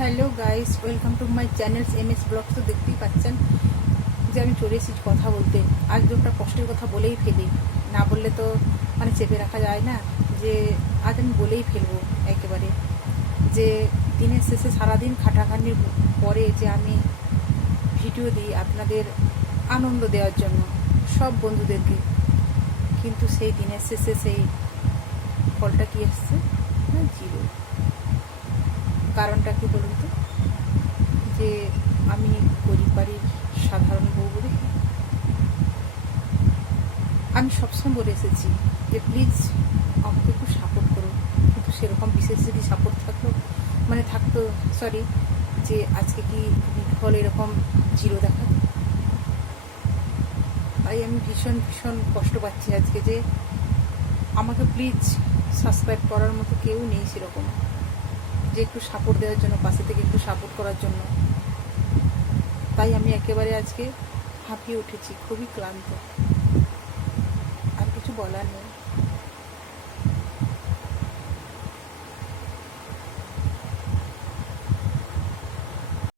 Hello guys, welcome to my channels MS blogs. তো দেখতেই পাচ্ছেন যে আমি চলে এসেছি কথা বলতে। আজ একটা কষ্টের কথা বলেই ফেলি, না বললে তো মানে চেপে রাখা যায় না। যে আজ আমি বলেই ফেলবো একেবারে, যে দিনের শেষে সারাদিন খাটাখাটির পরে যে আমি ভিডিও দিই আপনাদের আনন্দ দেওয়ার জন্য সব বন্ধুদেরকে, কিন্তু সেই দিনের শেষে সেই ফলটা কি এসছে না, জিরো। কারণটা কি বলুন তো? যে আমি গরিব বাড়ির সাধারণ বউ বলে আমি সবসময় বলে এসেছি যে প্লিজ আমাকে একটু সাপোর্ট করো, কিন্তু সেরকম বিশেষ যদি সাপোর্ট থাকতো সরি, যে আজকে কি ফল এরকম জিরো দেখাতো। তাই আমি ভীষণ ভীষণ কষ্ট পাচ্ছি আজকে, যে আমাকে প্লিজ সাবস্ক্রাইব করার মতো কেউ নেই সেরকম, যে একটু সাপোর্ট দেওয়ার জন্য, পাশে থেকে একটু সাপোর্ট করার জন্য। তাই আমি একেবারে আজকে হাঁপিয়ে উঠেছি, খুবই ক্লান্ত, আর কিছু বলার নেই।